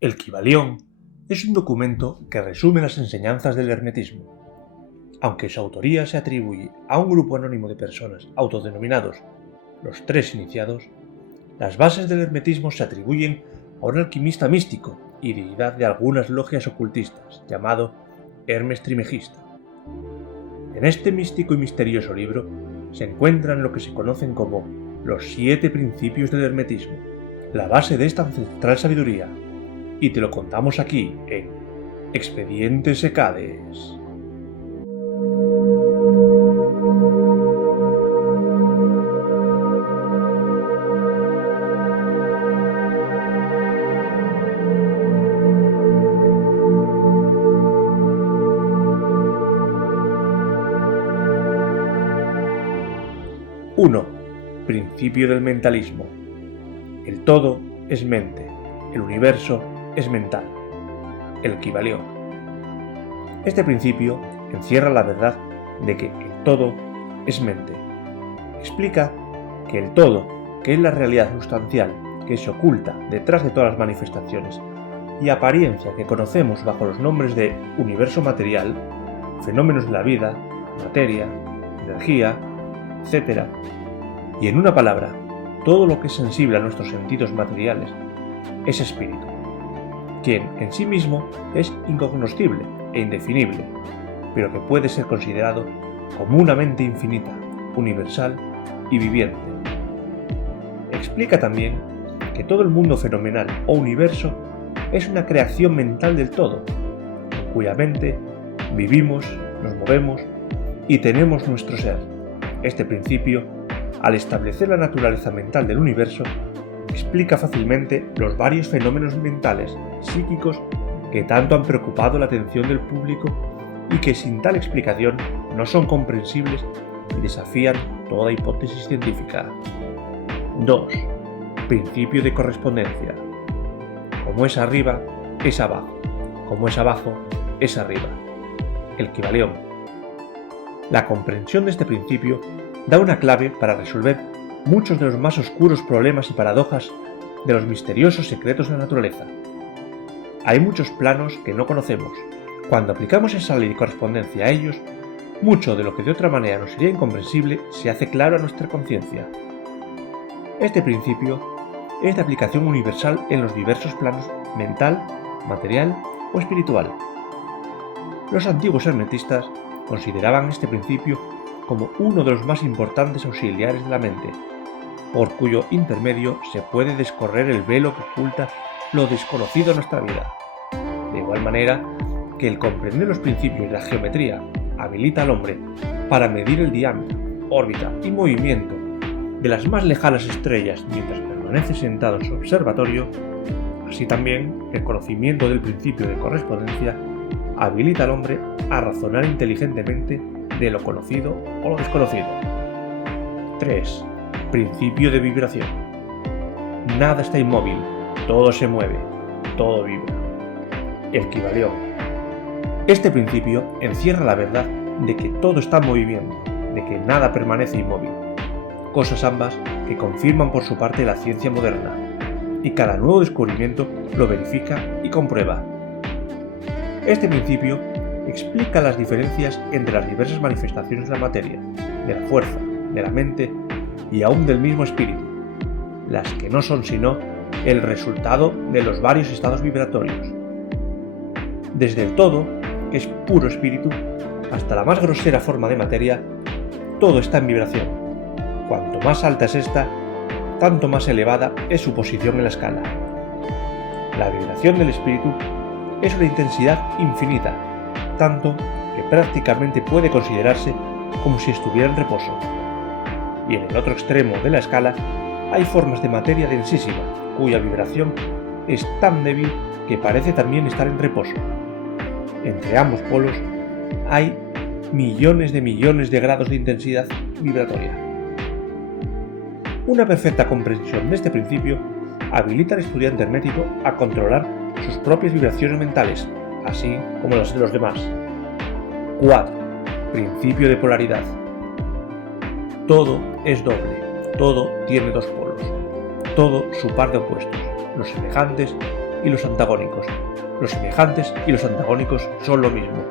El Kybalión es un documento que resume las enseñanzas del hermetismo. Aunque su autoría se atribuye a un grupo anónimo de personas autodenominados los Tres Iniciados, las bases del hermetismo se atribuyen a un alquimista místico y deidad de algunas logias ocultistas llamado Hermes Trismegisto. En este místico y misterioso libro se encuentran lo que se conocen como los 7 principios del hermetismo, la base de esta ancestral sabiduría, y te lo contamos aquí en Expedientes Hecades. ¡1! Principio del mentalismo. El todo es mente, el universo es mental. El Kybalión. Este principio encierra la verdad de que el todo es mente. Explica que el todo, que es la realidad sustancial que se oculta detrás de todas las manifestaciones y apariencia que conocemos bajo los nombres de universo material, fenómenos de la vida, materia, energía, etc. Y en una palabra, todo lo que es sensible a nuestros sentidos materiales es espíritu, quien en sí mismo es incognoscible e indefinible, pero que puede ser considerado como una mente infinita, universal y viviente. Explica también que todo el mundo fenomenal o universo es una creación mental del todo, en cuya mente vivimos, nos movemos y tenemos nuestro ser. Este principio, al establecer la naturaleza mental del universo, explica fácilmente los varios fenómenos mentales, psíquicos, que tanto han preocupado la atención del público y que sin tal explicación no son comprensibles y desafían toda hipótesis científica. 2. Principio de correspondencia. Como es arriba, es abajo. Como es abajo, es arriba. El Kybalión. La comprensión de este principio da una clave para resolver muchos de los más oscuros problemas y paradojas de los misteriosos secretos de la naturaleza. Hay muchos planos que no conocemos. Cuando aplicamos esa ley de correspondencia a ellos, mucho de lo que de otra manera nos sería incomprensible se hace claro a nuestra conciencia. Este principio es de aplicación universal en los diversos planos mental, material o espiritual. Los antiguos hermetistas consideraban este principio como uno de los más importantes auxiliares de la mente, por cuyo intermedio se puede descorrer el velo que oculta lo desconocido en nuestra vida. De igual manera que el comprender los principios de la geometría habilita al hombre para medir el diámetro, órbita y movimiento de las más lejanas estrellas mientras permanece sentado en su observatorio, así también el conocimiento del principio de correspondencia habilita al hombre a razonar inteligentemente de lo conocido o lo desconocido. 3. Principio de vibración. Nada está inmóvil, todo se mueve, todo vibra. El Kybalión. Este principio encierra la verdad de que todo está en movimiento, de que nada permanece inmóvil. Cosas ambas que confirman por su parte la ciencia moderna, y cada nuevo descubrimiento lo verifica y comprueba. Este principio explica las diferencias entre las diversas manifestaciones de la materia, de la fuerza, de la mente y aún del mismo espíritu, las que no son sino el resultado de los varios estados vibratorios. Desde el todo, que es puro espíritu, hasta la más grosera forma de materia, todo está en vibración. Cuanto más alta es esta, tanto más elevada es su posición en la escala. La vibración del espíritu es una intensidad infinita, tanto que prácticamente puede considerarse como si estuviera en reposo. Y en el otro extremo de la escala hay formas de materia densísima, cuya vibración es tan débil que parece también estar en reposo. Entre ambos polos hay millones de grados de intensidad vibratoria. Una perfecta comprensión de este principio habilita al estudiante hermético a controlar sus propias vibraciones mentales, así como las de los demás. 4. Principio de polaridad. Todo es doble, todo tiene dos polos, todo su par de opuestos, los semejantes y los antagónicos. Los semejantes y los antagónicos son lo mismo.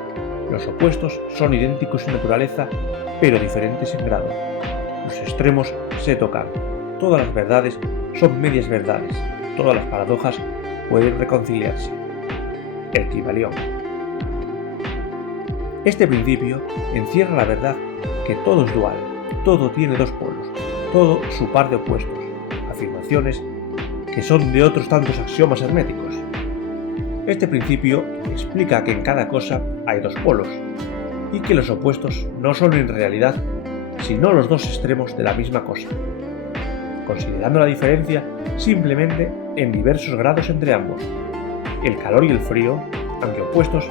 Los opuestos son idénticos en naturaleza, pero diferentes en grado. Los extremos se tocan. Todas las verdades son medias verdades. Todas las paradojas pueden reconciliarse. El Kybalión. Este principio encierra la verdad que todo es dual, todo tiene dos polos, todo su par de opuestos, afirmaciones que son de otros tantos axiomas herméticos. Este principio explica que en cada cosa hay dos polos, y que los opuestos no son en realidad sino los dos extremos de la misma cosa, considerando la diferencia simplemente en diversos grados entre ambos. El calor y el frío, aunque opuestos,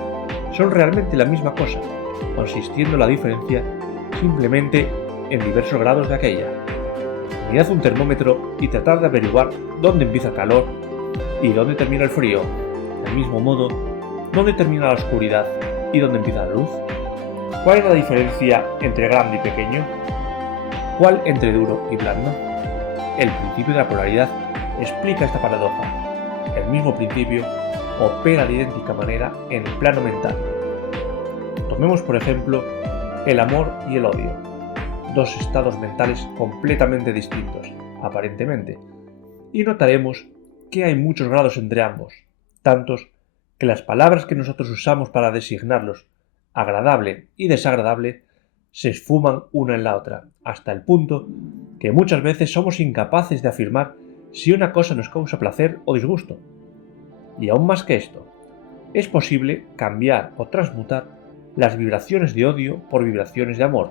son realmente la misma cosa, consistiendo la diferencia simplemente en diversos grados de aquella. Mirad un termómetro y tratad de averiguar dónde empieza el calor y dónde termina el frío. Del mismo modo, ¿dónde termina la oscuridad y dónde empieza la luz? ¿Cuál es la diferencia entre grande y pequeño? ¿Cuál entre duro y blando? El principio de la polaridad explica esta paradoja. El mismo principio opera de idéntica manera en el plano mental. Tomemos por ejemplo el amor y el odio, dos estados mentales completamente distintos, aparentemente, y notaremos que hay muchos grados entre ambos, tantos que las palabras que nosotros usamos para designarlos, agradable y desagradable, se esfuman una en la otra, hasta el punto que muchas veces somos incapaces de afirmar si una cosa nos causa placer o disgusto. Y aún más que esto, es posible cambiar o transmutar las vibraciones de odio por vibraciones de amor,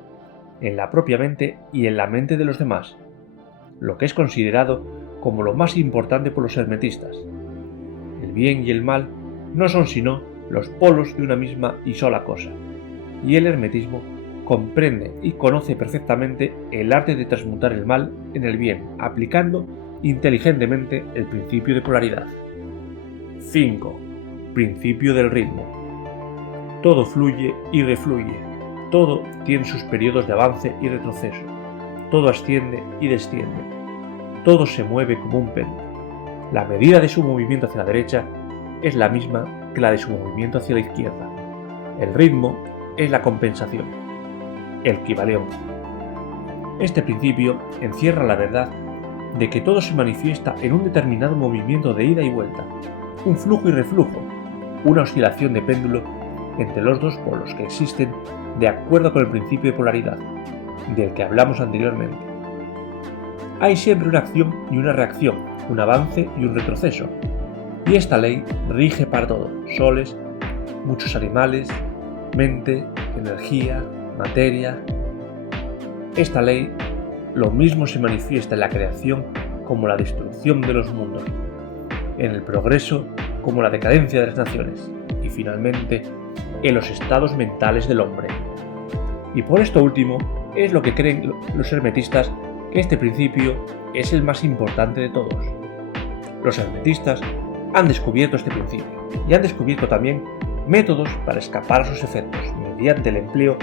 en la propia mente y en la mente de los demás, lo que es considerado como lo más importante por los hermetistas. El bien y el mal no son sino los polos de una misma y sola cosa, y el hermetismo comprende y conoce perfectamente el arte de transmutar el mal en el bien, aplicando inteligentemente el principio de polaridad. 5. Principio del ritmo. Todo fluye y refluye, todo tiene sus periodos de avance y retroceso, todo asciende y desciende, todo se mueve como un péndulo. La medida de su movimiento hacia la derecha es la misma que la de su movimiento hacia la izquierda. El ritmo es la compensación. El Kybalión. Este principio encierra la verdad de que todo se manifiesta en un determinado movimiento de ida y vuelta, un flujo y reflujo, una oscilación de péndulo entre los dos polos que existen de acuerdo con el principio de polaridad, del que hablamos anteriormente. Hay siempre una acción y una reacción, un avance y un retroceso, y esta ley rige para todo: soles, muchos animales, mente, energía, materia. Esta ley lo mismo se manifiesta en la creación como la destrucción de los mundos, en el progreso como la decadencia de las naciones, y finalmente en los estados mentales del hombre. Y por esto último es lo que creen los hermetistas, que este principio es el más importante de todos. Los hermetistas han descubierto este principio y han descubierto también métodos para escapar a sus efectos mediante el empleo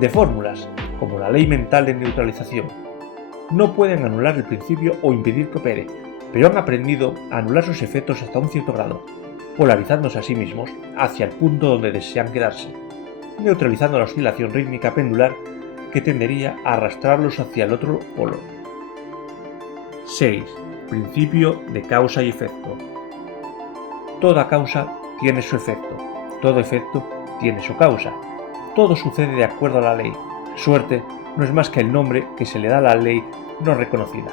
de fórmulas como la ley mental de neutralización. No pueden anular el principio o impedir que opere, pero han aprendido a anular sus efectos hasta un cierto grado, polarizándose a sí mismos hacia el punto donde desean quedarse, neutralizando la oscilación rítmica pendular que tendería a arrastrarlos hacia el otro polo. 6. Principio de causa y efecto. Toda causa tiene su efecto, todo efecto tiene su causa, todo sucede de acuerdo a la ley. Suerte no es más que el nombre que se le da a la ley no reconocida.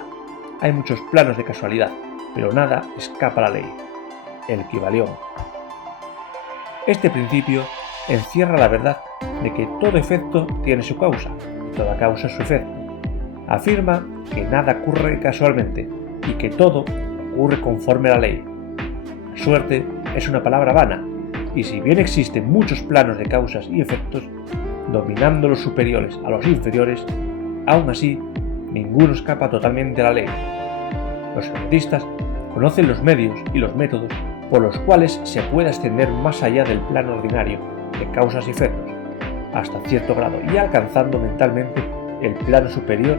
Hay muchos planos de casualidad, pero nada escapa a la ley. El Kybalión. Este principio encierra la verdad de que todo efecto tiene su causa y toda causa su efecto. Afirma que nada ocurre casualmente y que todo ocurre conforme a la ley. La suerte es una palabra vana, y si bien existen muchos planos de causas y efectos, dominando los superiores a los inferiores, aún así ninguno escapa totalmente a la ley. Los hermetistas conocen los medios y los métodos por los cuales se puede ascender más allá del plano ordinario de causas y efectos, hasta cierto grado, y alcanzando mentalmente el plano superior,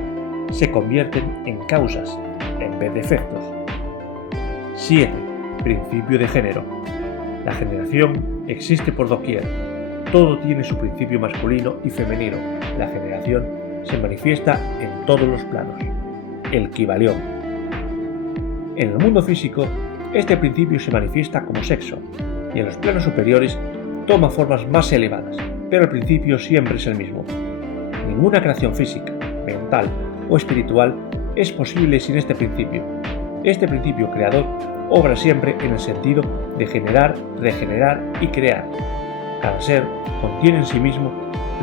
se convierten en causas en vez de efectos. 7. principio de género. La generación existe por doquier. Todo tiene su principio masculino y femenino. La generación se manifiesta en todos los planos. El Kybalión. En el mundo físico, este principio se manifiesta como sexo, y en los planos superiores toma formas más elevadas, pero el principio siempre es el mismo. Ninguna creación física, mental o espiritual es posible sin este principio. Este principio creador obra siempre en el sentido de generar, regenerar y crear. Cada ser contiene en sí mismo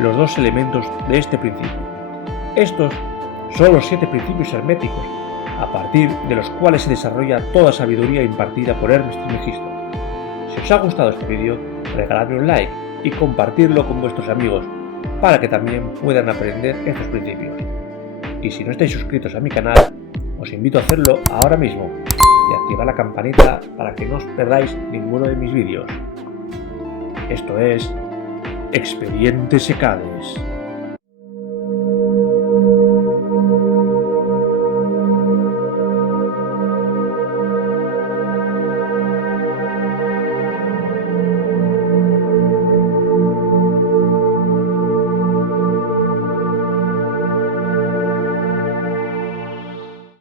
los dos elementos de este principio. Estos son los 7 principios herméticos, a partir de los cuales se desarrolla toda sabiduría impartida por Hermes Trismegisto. Si os ha gustado este vídeo, regaladme un like y compartirlo con vuestros amigos, para que también puedan aprender estos principios. Y si no estáis suscritos a mi canal, os invito a hacerlo ahora mismo y activar la campanita para que no os perdáis ninguno de mis vídeos. Esto es Expedientes Hecades.